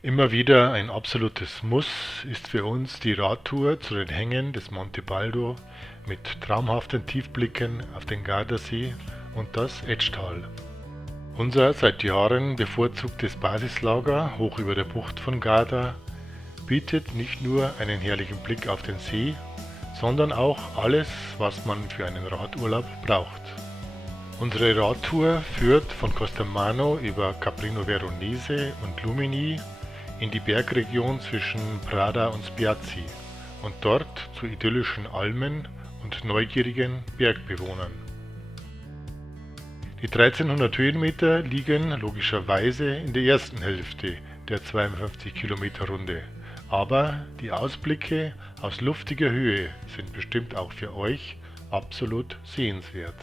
Immer wieder ein absolutes Muss ist für uns die Radtour zu den Hängen des Monte Baldo mit traumhaften Tiefblicken auf den Gardasee und das Etschtal. Unser seit Jahren bevorzugtes Basislager hoch über der Bucht von Garda bietet nicht nur einen herrlichen Blick auf den See, sondern auch alles, was man für einen Radurlaub braucht. Unsere Radtour führt von Costermano über Caprino Veronese und Lumini in die Bergregion zwischen Prada und Spiazzi und dort zu idyllischen Almen und neugierigen Bergbewohnern. Die 1300 Höhenmeter liegen logischerweise in der ersten Hälfte der 52 Kilometer Runde, aber die Ausblicke aus luftiger Höhe sind bestimmt auch für euch absolut sehenswert.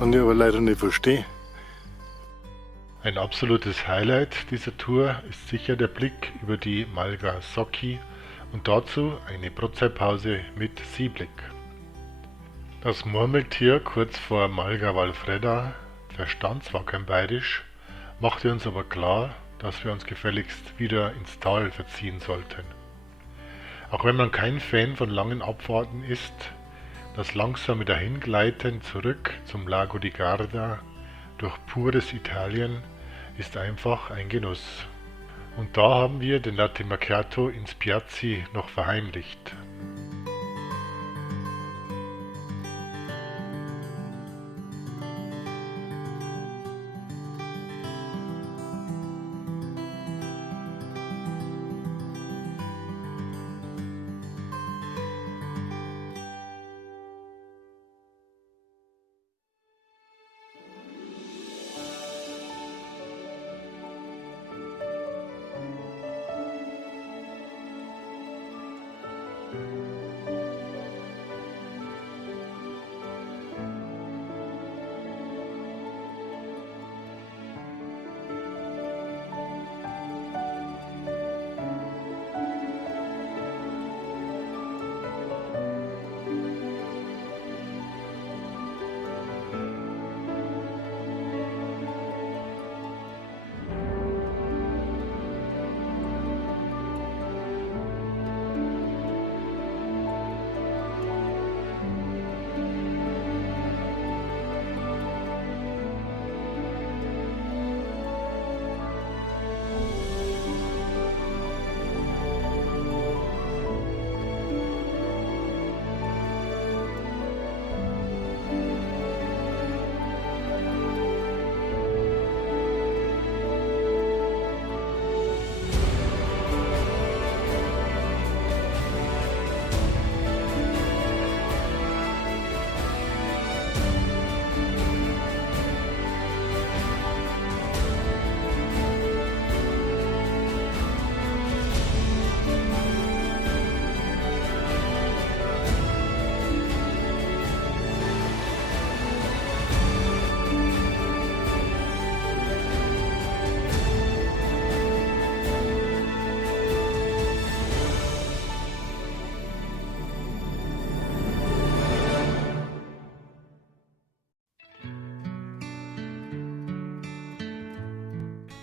Kann ich aber leider nicht verstehen. Ein absolutes Highlight dieser Tour ist sicher der Blick über die Malga Socchi und dazu eine Brotzeitpause mit Seeblick. Das Murmeltier kurz vor Malga Valfreda verstand zwar kein Bayerisch, machte uns aber klar, dass wir uns gefälligst wieder ins Tal verziehen sollten. Auch wenn man kein Fan von langen Abfahrten ist, das langsame Dahingleiten zurück zum Lago di Garda durch pures Italien ist einfach ein Genuss. Und da haben wir den Latte Macchiato in Spiazzi noch verheimlicht.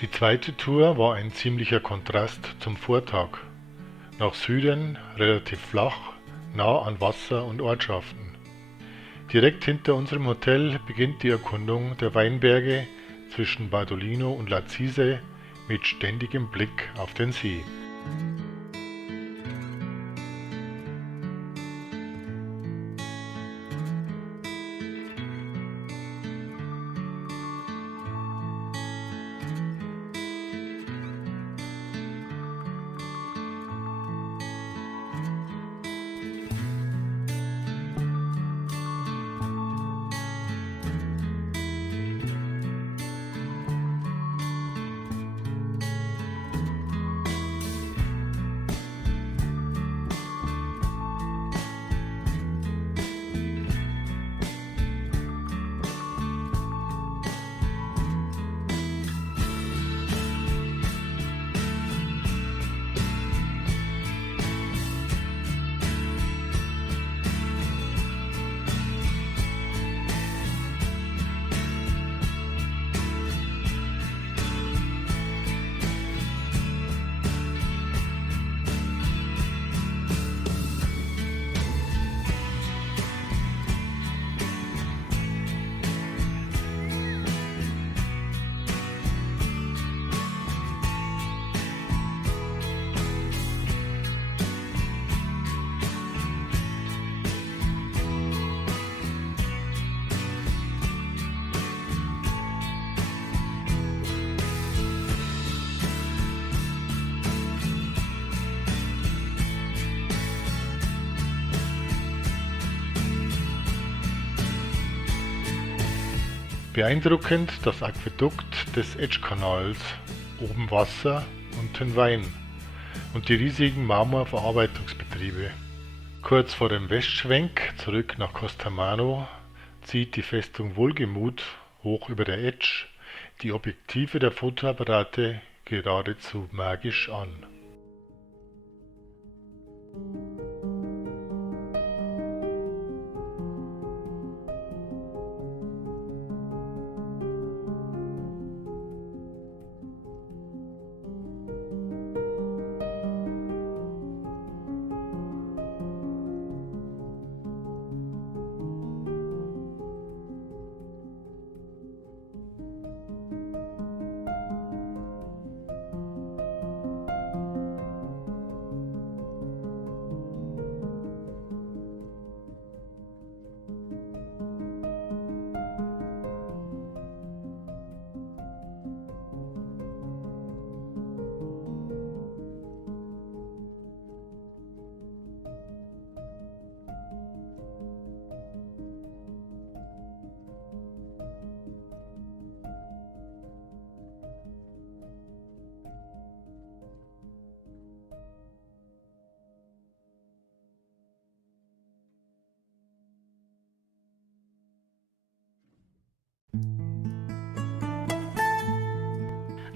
Die zweite Tour war ein ziemlicher Kontrast zum Vortag. Nach Süden relativ flach, nah an Wasser und Ortschaften. Direkt hinter unserem Hotel beginnt die Erkundung der Weinberge zwischen Bardolino und Lazise mit ständigem Blick auf den See. Beeindruckend das Aquädukt des Etschkanals, oben Wasser, unten Wein und die riesigen Marmorverarbeitungsbetriebe. Kurz vor dem Westschwenk zurück nach Costamano zieht die Festung Wohlgemuth hoch über der Etsch die Objektive der Fotoapparate geradezu magisch an.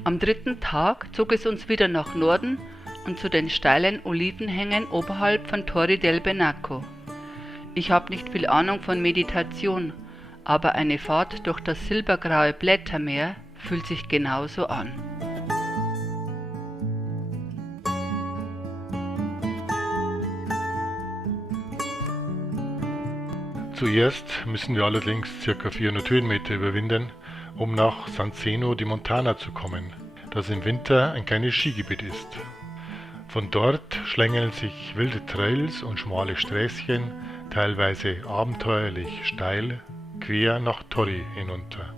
Am dritten Tag zog es uns wieder nach Norden und zu den steilen Olivenhängen oberhalb von Torri del Benaco. Ich habe nicht viel Ahnung von Meditation, aber eine Fahrt durch das silbergraue Blättermeer fühlt sich genauso an. Zuerst müssen wir allerdings ca. 400 Höhenmeter überwinden, um nach San Zeno di Montana zu kommen, das im Winter ein kleines Skigebiet ist. Von dort schlängeln sich wilde Trails und schmale Sträßchen, teilweise abenteuerlich steil, quer nach Torri hinunter.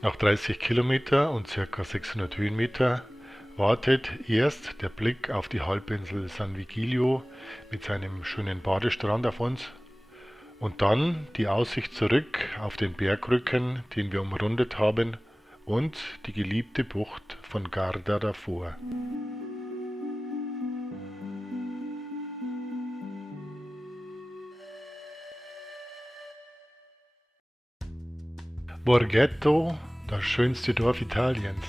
Nach 30 Kilometer und ca. 600 Höhenmeter wartet erst der Blick auf die Halbinsel San Vigilio mit seinem schönen Badestrand auf uns und dann die Aussicht zurück auf den Bergrücken, den wir umrundet haben, und die geliebte Bucht von Garda davor. Borghetto das schönste Dorf Italiens,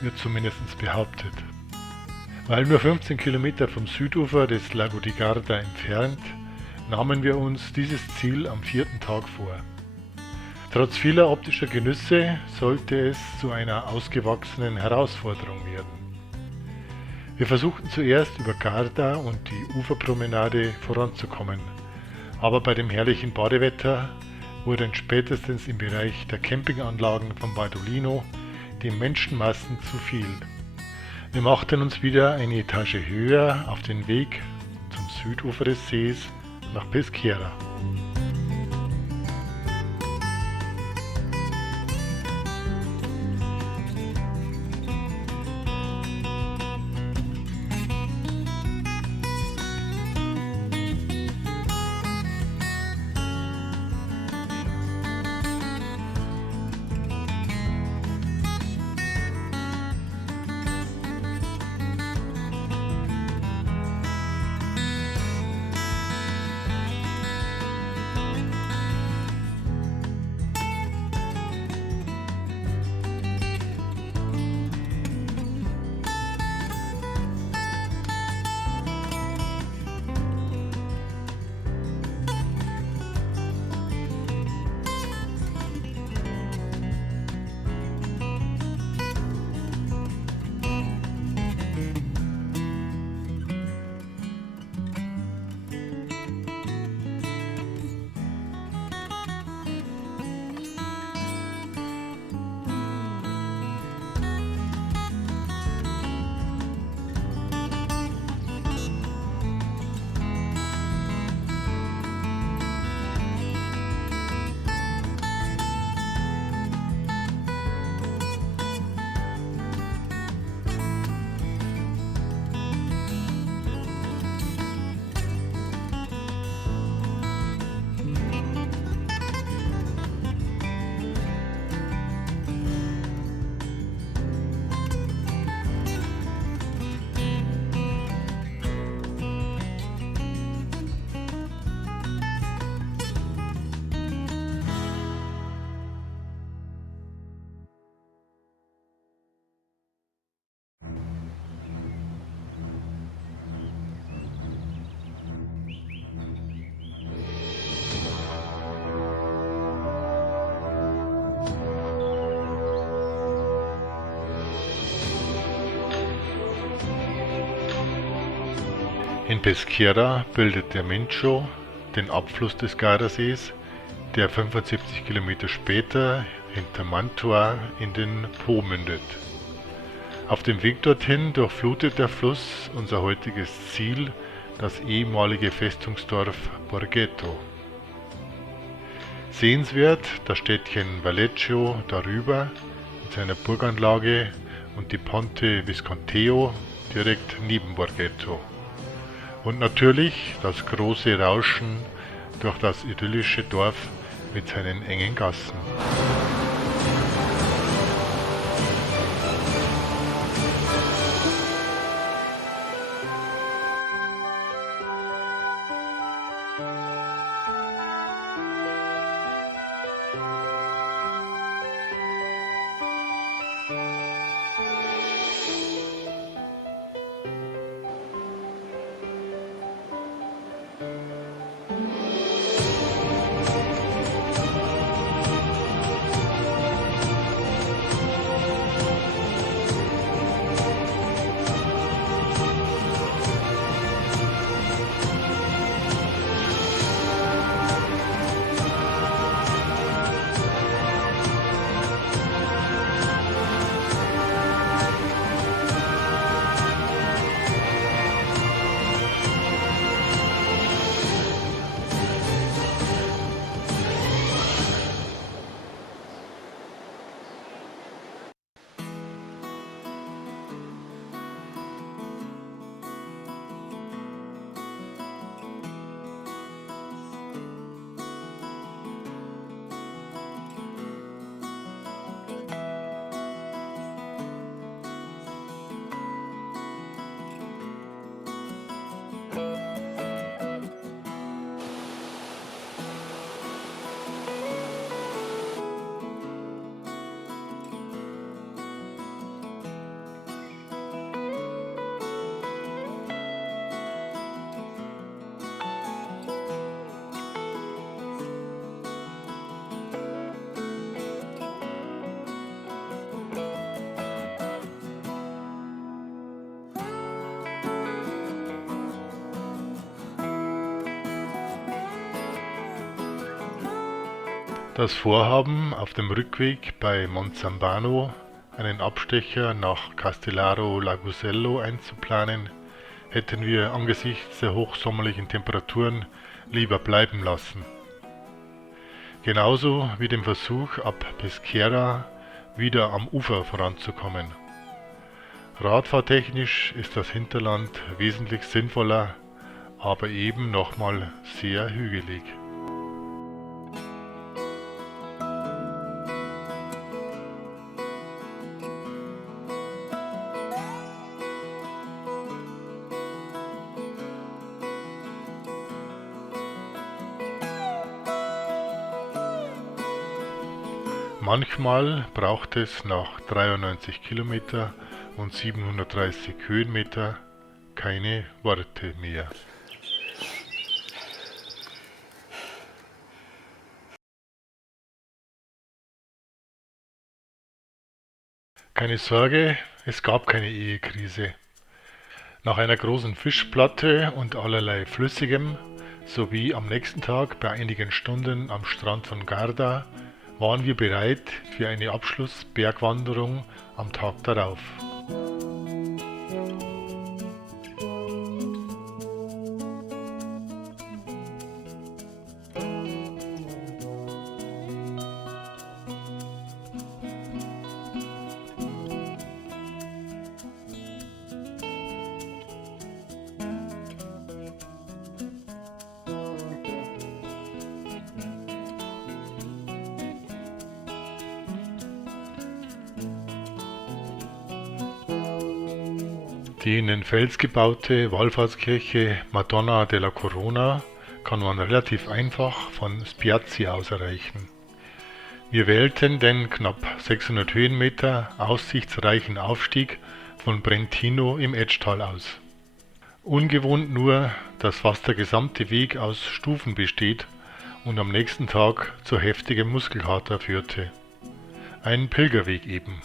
wird zumindest behauptet. Weil nur 15 Kilometer vom Südufer des Lago di Garda entfernt, nahmen wir uns dieses Ziel am 4. Tag vor. Trotz vieler optischer Genüsse sollte es zu einer ausgewachsenen Herausforderung werden. Wir versuchten zuerst über Garda und die Uferpromenade voranzukommen, aber bei dem herrlichen Badewetter wurden spätestens im Bereich der Campinganlagen von Badolino die Menschenmassen zu viel. Wir machten uns wieder eine Etage höher auf den Weg zum Südufer des Sees nach Peschiera. In Peschiera bildet der Mincio den Abfluss des Gardasees, der 75 Kilometer später hinter Mantua in den Po mündet. Auf dem Weg dorthin durchflutet der Fluss unser heutiges Ziel, das ehemalige Festungsdorf Borghetto. Sehenswert das Städtchen Vallecchio darüber mit seiner Burganlage und die Ponte Visconteo direkt neben Borghetto. Und natürlich das große Rauschen durch das idyllische Dorf mit seinen engen Gassen. Das Vorhaben, auf dem Rückweg bei Monzambano einen Abstecher nach Castellaro Lagusello einzuplanen, hätten wir angesichts der hochsommerlichen Temperaturen lieber bleiben lassen. Genauso wie dem Versuch, ab Peschiera wieder am Ufer voranzukommen. Radfahrtechnisch ist das Hinterland wesentlich sinnvoller, aber eben nochmal sehr hügelig. Manchmal braucht es nach 93 Kilometer und 730 Höhenmeter keine Worte mehr. Keine Sorge, es gab keine Ehekrise. Nach einer großen Fischplatte und allerlei Flüssigem sowie am nächsten Tag bei einigen Stunden am Strand von Garda waren wir bereit für eine Abschlussbergwanderung am Tag darauf. Die in den Fels gebaute Wallfahrtskirche Madonna della Corona kann man relativ einfach von Spiazzi aus erreichen. Wir wählten den knapp 600 Höhenmeter aussichtsreichen Aufstieg von Brentino im Etschtal aus. Ungewohnt nur, dass fast der gesamte Weg aus Stufen besteht und am nächsten Tag zu heftigem Muskelkater führte. Ein Pilgerweg eben.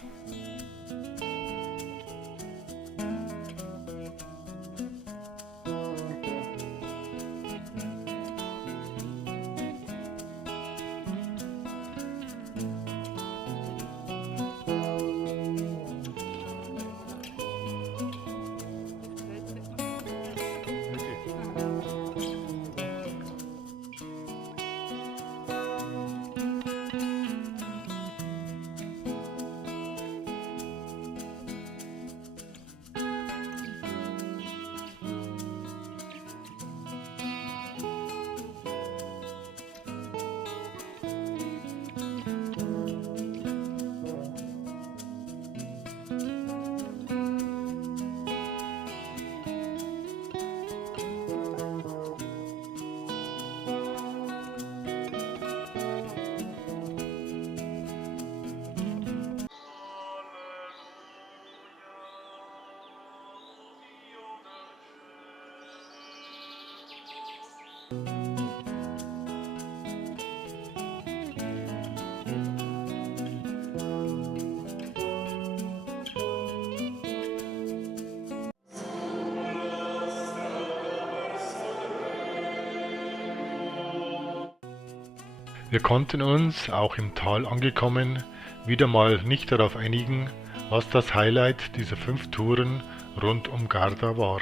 Wir konnten uns, auch im Tal angekommen, wieder mal nicht darauf einigen, was das Highlight dieser 5 Touren rund um Garda war.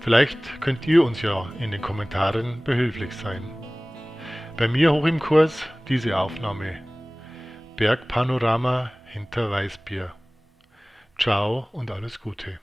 Vielleicht könnt ihr uns ja in den Kommentaren behilflich sein. Bei mir hoch im Kurs diese Aufnahme. Bergpanorama hinter Weißbier. Ciao und alles Gute.